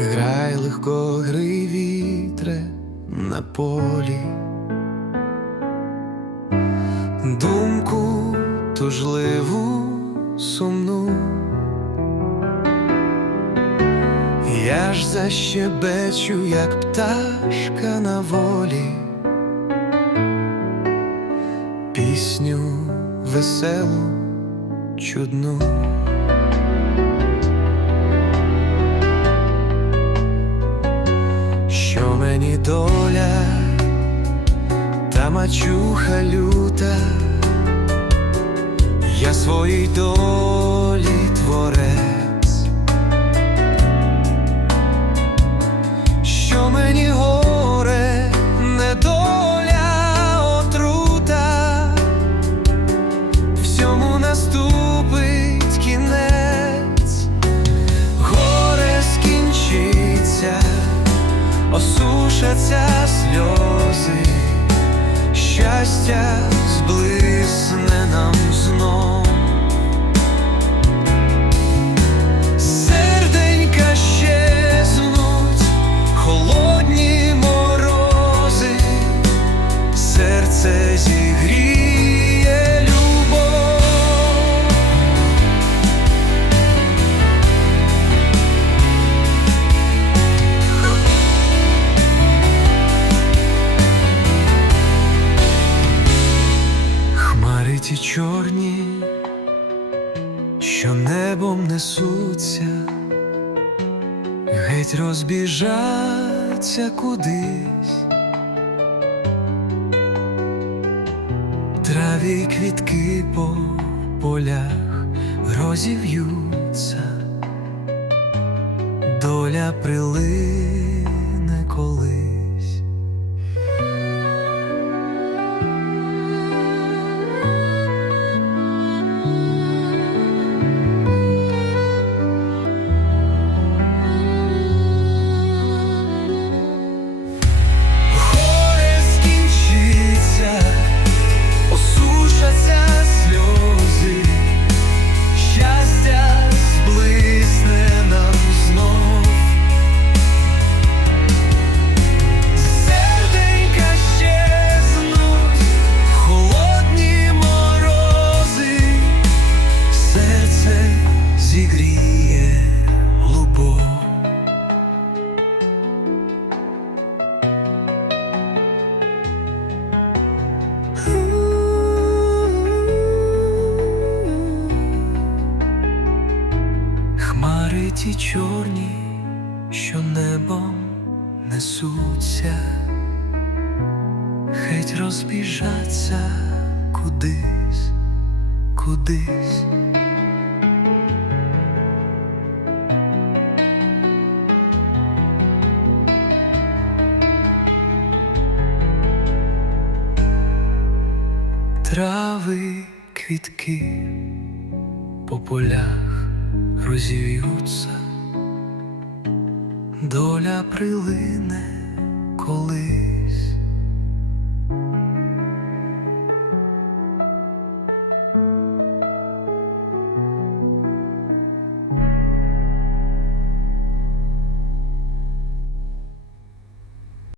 грай легко гри вітре на полі, думку тужливу сумну, я ж защебечу, як пташка на волі, пісню веселу, чудну. Доля, та мачуха люта, я своїй долі зблисне нам знов. Серденька щезнуть, холодні морози, серце зігріє Ті чорні, що небом несуться, геть розбіжаться кудись, траві квітки по полях розів'ються, доля прилине колись. Хмари ті чорні, що небом несуться, геть розбіжаться кудись, кудись. Трави, квітки по полях розів'ються, доля прилине колись.